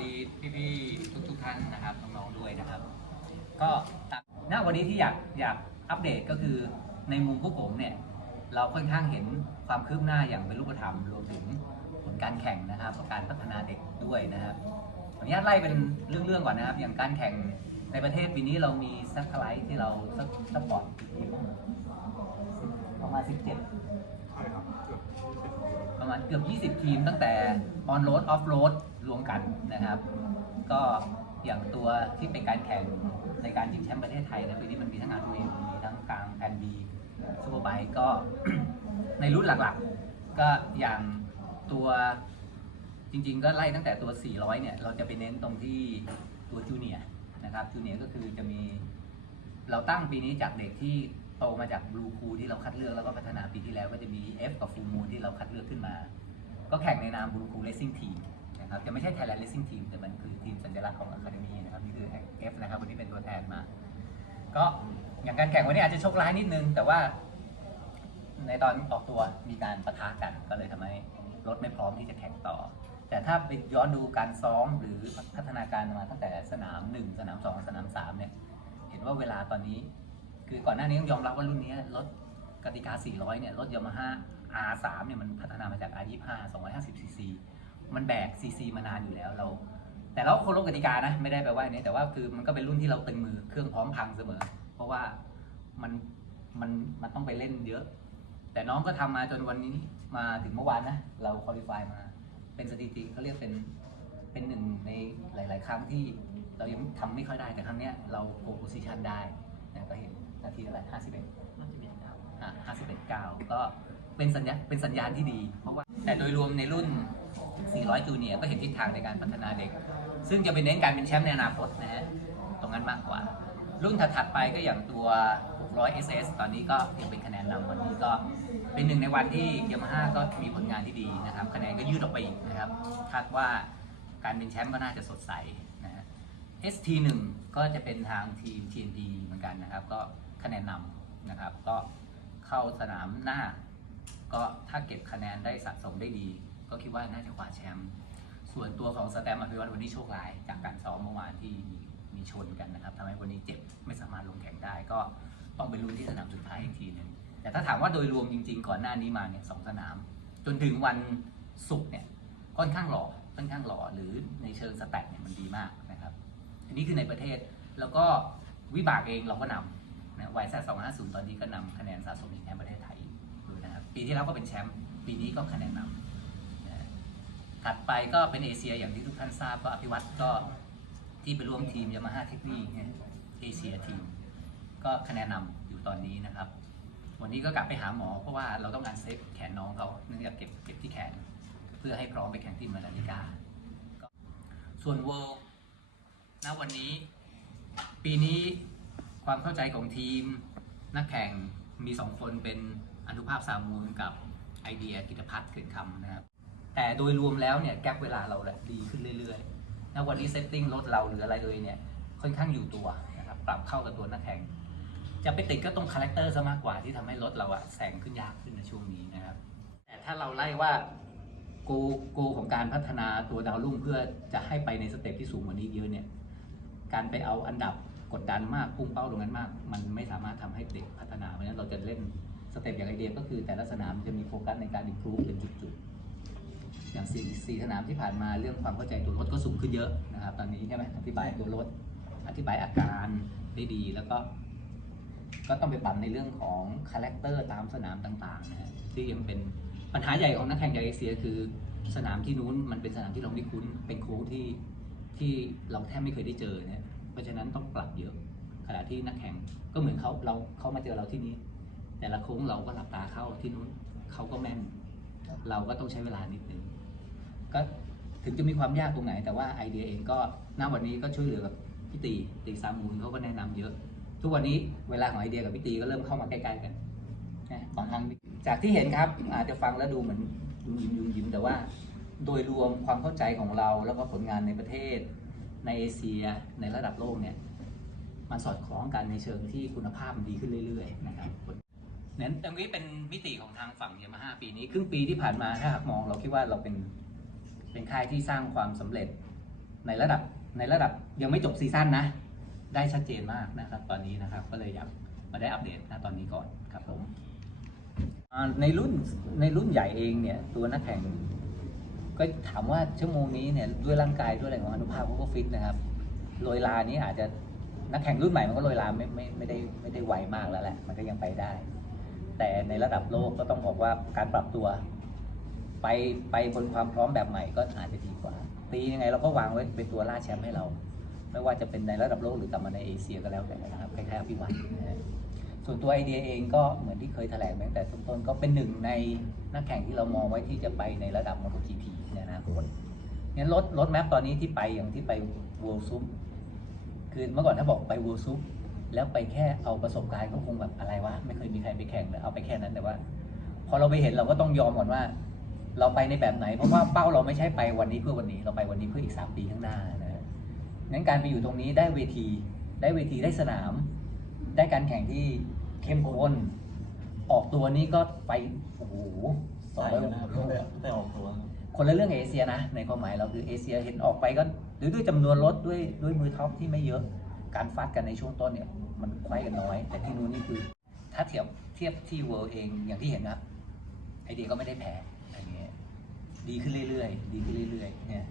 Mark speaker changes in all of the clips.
Speaker 1: ดีพี่ๆทุกทุกๆท่านนะครับน้องๆด้วยนะครับ ก็ตามณวันนี้ที่อยากอยากอัปเดตก็คือในมุมพวกผมเนี่ยเราค่อนข้างเห็นความคืบหน้าอย่างเป็นรูปธรรมรวมถึงผลการแข่งนะครับการพัฒนาเด็กด้วยนะครับขออนุญาตไล่เป็นเรื่องๆก่อนนะครับ อย่างการแข่งในประเทศปีนี้เรามีซักไลท์ที่เราซักซัพพอร์ตทีมประมาณ 17
Speaker 2: ใช่ครับเกือบยี่สิบ
Speaker 1: ประมาณเกือบ 20 ทีมตั้งแต่ออนโรดออฟโรด รวมกันนะครับ ก็อย่างตัวที่เป็นการแข่งในการชิงแชมป์ประเทศไทยนะปีนี้มันมีทั้งอาร์ตูเอมีทั้งกลางแพนบีซูเปอร์ไบก็ในรุ่นหลักๆ ก็อย่างตัวจริงๆ ก็ไล่ตั้งแต่ตัว 400 เนี่ย เราจะไปเน้นตรงที่ตัวจูเนียนะครับจูเนียก็คือจะมีเราตั้งปีนี้จากเด็กที่โตมาจากบลูคูที่เราคัดเลือกแล้วก็พัฒนาปีที่แล้วก็จะมี F กับฟูมูที่เราคัดเลือกขึ้นมา ก็แข่งในนามบลูคูเลสซิ่งทีม นะครับจะไม่ใช่ Thailand Racing Team แต่มันคือทีมสัญลักษณ์ของ Academy นะครับนี่คือ F นะครับวันนี้เป็นตัวแทนมา ก็อย่างการแข่งวันนี้อาจจะโชคร้ายนิดนึง แต่ว่า ในตอนออกตัวมีการประทะกันก็เลยทำให้รถไม่พร้อมที่จะแข่งต่อ แต่ถ้าไปย้อนดูการซ้อมหรือพัฒนาการมาตั้งแต่สนาม 1 สนาม 2 สนาม 3 เนี่ย เห็นว่าเวลาตอนนี้ คือก่อนหน้านี้ต้องยอมรับว่ารุ่นนี้รถกติกา 400 เนี่ยรถยามาฮ่า R3 เนี่ยมันพัฒนามาจาก R25 250 cc มันแบก cc มานานอยู่แล้วเรา แต่เราเคารพกติกานะไม่ได้แปลว่าอันนี้แต่ว่าคือมันก็เป็นรุ่นที่เราตึงมือเครื่องพร้อมพังเสมอ เพราะว่ามันมันมันต้องไปเล่นเยอะ แต่น้องก็ทำมาจนวันนี้มาถึงเมื่อวานนะเราคุริฟายมาเป็นสถิติเขาเรียกเป็นเป็นหนึ่งในหลาย ๆ ครั้งที่เรายังทำไม่ค่อยได้แต่ครั้งเนี้ยเราโพสิชันได้นะก็เห็นนาทีเท่าไรห้าสิบเอ็ดห้าสิบเอ็ดเก้าก็เป็นสัญญาเป็นสัญญาณที่ดี เพราะว่าแต่โดยรวมในรุ่น 400 จูเนียร์ก็เห็นทิศทางในการพัฒนาเด็ก ซึ่งจะเป็นเน้นการเป็นแชมป์ในอนาคตนะฮะตรงนั้นมากกว่า รุ่นถัดๆไปก็อย่างตัว 600 SS ตอนนี้ก็ยังเป็นคะแนนนำวันนี้ก็เป็นหนึ่งในวันที่ยามาฮ่าก็มีผลงานที่ดีนะครับ คะแนนก็ยืดออกไปอีกนะครับคาดว่าการเป็นแชมป์ก็น่าจะสดใสนะฮะ ST1 ก็จะเป็นทางทีม TNT เหมือนกันนะครับ ก็คะแนนนำนะครับ ก็เข้าสนามหน้า ก็ถ้าเก็บคะแนนได้สะสมได้ดี ก็คิดว่าน่าจะคว้าแชมป์ส่วนตัวของสแตมอภิวัตวันนี้โชคร้ายจากการซ้อมเมื่อวานที่มีมีชนกันนะครับทำให้วันนี้เจ็บไม่สามารถลงแข่งได้ ก็ต้องไปลุ้นที่สนามสุดท้ายอีกทีหนึ่งแต่ถ้าถามว่าโดยรวมจริง ๆ ก่อนหน้านี้มาเนี่ยสองสนาม จนถึงวันศุกร์เนี่ยค่อนข้างหล่อค่อนข้างหล่อหรือในเชิงสแตทเนี่ยมันดีมากนะครับอันนี้คือในประเทศแล้วก็วิบากเองเราก็นำนะวายแซสองห้าศูนย์ตอนนี้ก็นำคะแนนสะสมในแชมป์ประเทศไทยด้วยนะครับปีที่แล้วก็เป็นแชมป์ปีนี้ก็คะแนนนำ ถัดไปก็เป็นเอเชียอย่างที่ทุกท่านทราบก็อภิวัตก็ที่ไปร่วมทีมยามาฮ่าเทคนิคเอเชียทีม ก็คะแนนนำอยู่ตอนนี้นะครับ วันนี้ก็กลับไปหาหมอเพราะว่าเราต้องการเซฟแขนน้องเขาเนื่องจากเก็บเก็บที่แขน เพื่อให้พร้อมไปแข่งที่มืองนาฬิกา ส่วนเวิลด์ณวันนี้ ปีนี้ความเข้าใจของทีม นักแข่งมีสองคนเป็นอนุภาพสามูลกับไอเดียกิตพัฒน์เกิดคำนะครับ แต่โดยรวมแล้วเนี่ยแกลบเวลาเราดีขึ้นเรื่อยๆณวันนี้เซตติ้งรถเราหรืออะไรเลยเนี่ยค่อนข้างอยู่ตัวนะครับปรับเข้ากับตัวนักแข่ง จะไปติดก็ตรงคาแรคเตอร์ซะมากกว่าที่ทำให้รถเราอะแซงขึ้นยากขึ้นในช่วงนี้นะครับ แต่ถ้าเราไล่ว่าโกโกของการพัฒนาตัวดาวรุ่งเพื่อจะให้ไปในสเต็ปที่สูงกว่านี้เยอะเนี่ยการไปเอาอันดับกดดันมากพุ่งเป้าตรงนั้นมาก มันไม่สามารถทำให้เด็กพัฒนาเพราะฉะนั้นเราจะเล่นสเต็ปอย่างไอเดียก็คือแต่ละสนามจะมีโฟกัสในการอิ p พ o v e เป็นจุดๆ อย่างสี่สี่สนามที่ผ่านมาเรื่องความเข้าใจตัวรถก็สูงขึ้นเยอะนะครับ ตอนนี้ใช่ไหมอธิบายตัวรถอธิบายอาการได้ดีแล้วก็ ก็ต้องไปปรับในเรื่องของคาแรคเตอร์ตามสนามต่างๆนะฮะที่ยังเป็นปัญหาใหญ่ของนักแข่งจากเอเชีย คือสนามที่นู้นมันเป็นสนามที่เราไม่คุ้นเป็นโค้งที่ที่เราแทบไม่เคยได้เจอเนี่ยเพราะฉะนั้นต้องปรับเยอะขณะที่นักแข่งก็เหมือนเขาเราเขามาเจอเราที่นี้ แต่ละโค้งเราก็หลับตาเข้าที่นู้นเขาก็แม่น เราก็ต้องใช้เวลานิดนึง ก็ถึงจะมีความยากตรงไหน แต่ว่าไอเดียเองก็ณวันนี้ก็ช่วยเหลือกับพี่ตีตีซามูลเขาก็แนะนำเยอะ ทุกวันนี้เวลาของไอเดียกับพี่ตีก็เริ่มเข้ามาใกล้ๆกันนะบางครั้งจากที่เห็นครับอาจจะฟังแล้วดูเหมือนยุ่มยิ้มยุ่มยิ้มแต่ว่า โดยรวมความเข้าใจของเราแล้วก็ผลงานในประเทศ ในเอเชียในระดับโลกเนี่ยมันสอดคล้องกันในเชิงที่คุณภาพมันดีขึ้นเรื่อยๆนะครับนั้นตรงนี้เป็นมิติของทางฝั่งยามาฮ่าปีนี้ ครึ่งปีที่ผ่านมาถ้าหากมองเราคิดว่าเราเป็น เป็นค่ายที่สร้างความสำเร็จในระดับในระดับยังไม่จบซีซั่นนะ ได้ชัดเจนมากนะครับ ตอนนี้นะครับก็เลยอยากมาได้อัปเดตนะตอนนี้ก่อนครับผมในรุ่นในรุ่นใหญ่เองเนี่ยตัวนักแข่งก็ถามว่าชั่วโมงนี้เนี่ยด้วยร่างกายด้วยอะไรของอนุภาพเขาก็ฟิตนะครับโรยลานี้อาจจะนักแข่งรุ่นใหม่มันก็โรยลาไม่ไม่ไม่ได้ไม่ได้ไวมากแล้วแหละมันก็ยังไปได้ แต่ในระดับโลกก็ต้องบอกว่าการปรับตัว ไปไปบนความพร้อมแบบใหม่ก็อาจจะดีกว่าปียังไงเราก็วางไว้เป็นตัวล่าแชมป์ให้เรา ไม่ว่าจะเป็นในระดับโลกหรือกลับมาในเอเชียก็แล้วแต่นะครับคล้ายๆอภิวัตนะส่วนตัวไอเดียเองก็เหมือนที่เคยแถลงไปตั้งแต่ต้นๆก็เป็นหนึ่งในนักแข่งที่เรามองไว้ที่จะไปในระดับ MotoGP ในอนาคตงั้นรถรถแมพตอนนี้ที่ไปอย่างที่ไป World Sup คือเมื่อก่อนถ้าบอกไป World Sup แล้วไปแค่เอาประสบการณ์ก็คงแบบอะไรวะไม่เคยมีใครไปแข่งเลยเอาไปแค่นั้นแต่ว่า พอเราไปเห็นเราก็ต้องยอมก่อนว่า เราไปในแบบไหน เพราะว่าเป้าเราไม่ใช่ไปวันนี้เพื่อวันนี้เราไปวันนี้เพื่ออีกสามปีข้างหน้านะฮะงั้นการไปอยู่ตรงนี้ได้เวทีได้เวทีได้สนาม ได้การแข่งที่เข้มข้นออกตัวนี้ก็ไปโอ้โหสอง
Speaker 3: ใช่
Speaker 1: ร้อย
Speaker 3: นะครับตั้งแต่ตั้งแต่ออกตัวครับ
Speaker 1: คนละเรื่องกับเอเชียนะ ในความหมายเราคือเอเชียเห็นออกไปก็หรือด้วยจำนวนรถด้วยด้วยมือท็อปที่ไม่เยอะ การฟัดกันในช่วงต้นเนี่ย มันควายกันน้อย แต่ที่นู้นนี่คือ ถ้าเทียบเทียบที่เวิลด์เองอย่างที่เห็นนะครับไอเดียก็ไม่ได้แพ้อะไรเงี้ย ดีขึ้นเรื่อยๆ ดีขึ้นเรื่อยๆ เนี่ย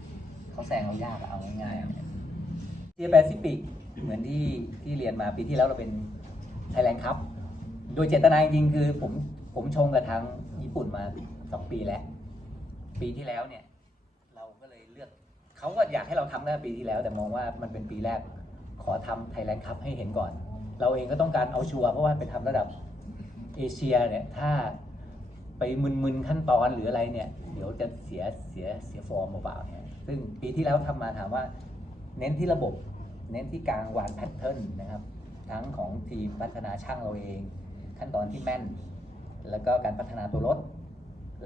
Speaker 1: เขาแซงเรายากอะเอาง่ายๆเทียแปซิฟิกเหมือนที่ที่เรียนมาปีที่แล้วเราเป็นไทยแลนด์คัพโดยเจตนาจริงคือผมผมชงกับทางญี่ปุ่นมาสองปีแล้ว ปีที่แล้วเนี่ย เราก็เลยเลือกเขาก็อยากให้เราทำตั้งแต่ปีที่แล้ว แต่มองว่ามันเป็นปีแรกขอทำไทยแลนด์คัพให้เห็นก่อน เราเองก็ต้องการเอาชัวร์เพราะว่าไปทำระดับเอเชียเนี่ยถ้า ไปมึนๆขั้นตอนหรืออะไรเนี่ย เดี๋ยวจะเสียเสียเสียฟอร์มเปล่าๆเนี่ยซึ่งปีที่แล้วทำมาถามว่า เน้นที่ระบบ เน้นที่การวางแพทเทิร์นนะครับ ทั้งของทีมพัฒนาช่างเราเอง ขั้นตอนที่แม่น แล้วก็การพัฒนาตัวรถ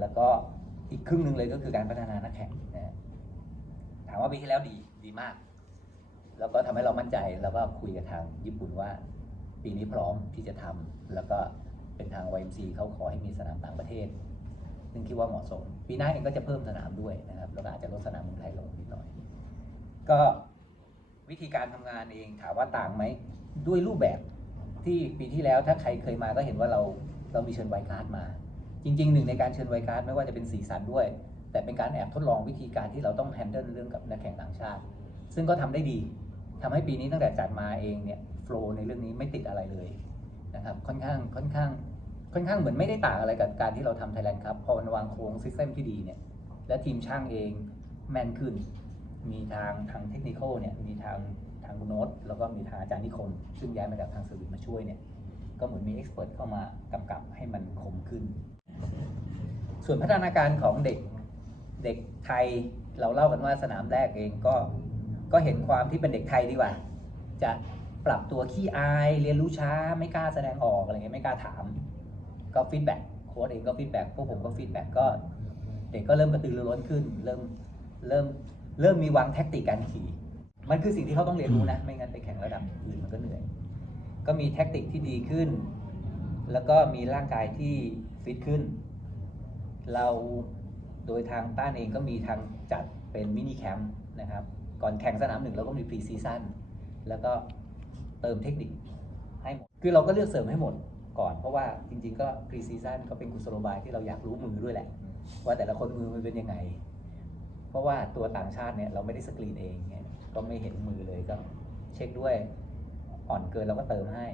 Speaker 1: แล้วก็อีกครึ่งหนึ่งเลยก็คือการพัฒนานักแข่งนะถามว่าปีที่แล้วดีดีมาก แล้วก็ทำให้เรามั่นใจแล้วก็คุยกับทางญี่ปุ่นว่า ปีนี้พร้อมที่จะทำแล้วก็ เป็นทาง YMC เขาขอให้มีสนามต่างประเทศ ซึ่งคิดว่าเหมาะสม ปีหน้าเองก็จะเพิ่มสนามด้วยนะครับ แล้วก็อาจจะลดสนามเมืองไทยลงนิดหน่อย ก็วิธีการทำงานเองถามว่าต่างไหม ด้วยรูปแบบที่ปีที่แล้วถ้าใครเคยมาก็เห็นว่าเราเรามีเชิญไวการ์ดมา จริงๆหนึ่งในการเชิญไวการ์ดไม่ว่าจะเป็นสีสันด้วย แต่เป็นการแอบทดลองวิธีการที่เราต้องแฮนเดิลเรื่องกับนักแข่งต่างชาติ ซึ่งก็ทำได้ดีทำให้ปีนี้ตั้งแต่จัดมาเองเนี่ยโฟล์ในเรื่องนี้ไม่ติดอะไรเลยนะครับค่อนข้างค่อนข้าง ค่อนข้างเหมือนไม่ได้ต่างอะไรกับการที่เราทำไทยแลนด์ครับพอมันวางโครงซิสเต็มที่ดีเนี่ยและทีมช่างเองแม่นขึ้น มีทางทางเทคนิคเนี่ยมีทางทางโน้ตแล้วก็มีทางอาจารย์นิคมซึ่งย้ายมาจากทางเซอร์วิสมาช่วยเนี่ยก็เหมือนมีเอ็กซ์เพรสเข้ามากำกับให้มันคมขึ้น ส่วนพัฒนาการของเด็กเด็กไทยเราเล่ากันว่าสนามแรกเองก็ก็เห็นความที่เป็นเด็กไทยดีกว่า จะปรับตัวขี้อาย เรียนรู้ช้าไม่กล้าแสดงออกอะไรเงี้ยไม่กล้าถาม ก็ฟีดแบ็กโค้ดเองก็ฟีดแบ็กพวกผมก็ฟีดแบ็กก็ เด็กก็เริ่มกระตือรือร้นขึ้น เริ่มเริ่มเริ่มมีวางแท็กติกการขี่ มันคือสิ่งที่เขาต้องเรียนรู้นะ ไม่งั้นไปแข่งระดับอื่นมันก็เหนื่อย ก็มีแท็กติกที่ดีขึ้น แล้วก็มีร่างกายที่ฟิตขึ้น เราโดยทางต้านเองก็มีทางจัดเป็นมินิแคมป์นะครับ ก่อนแข่งสนามหนึ่งเราก็มีพรีซีซั่นแล้วก็เติมเทคนิคให้หมด คือเราก็เลือกเสริมให้หมด ก่อน เพราะว่าจริงๆก็พรีซีซั่นก็เป็นกุศโลบายที่เราอยากรู้มือด้วยแหละ ว่าแต่ละคนมือมันเป็นยังไง เพราะว่าตัวต่างชาติเนี่ยเราไม่ได้สกรีนเองเนี่ยก็ไม่เห็นมือเลยก็เช็คด้วยอ่อนเกินเราก็เติมให้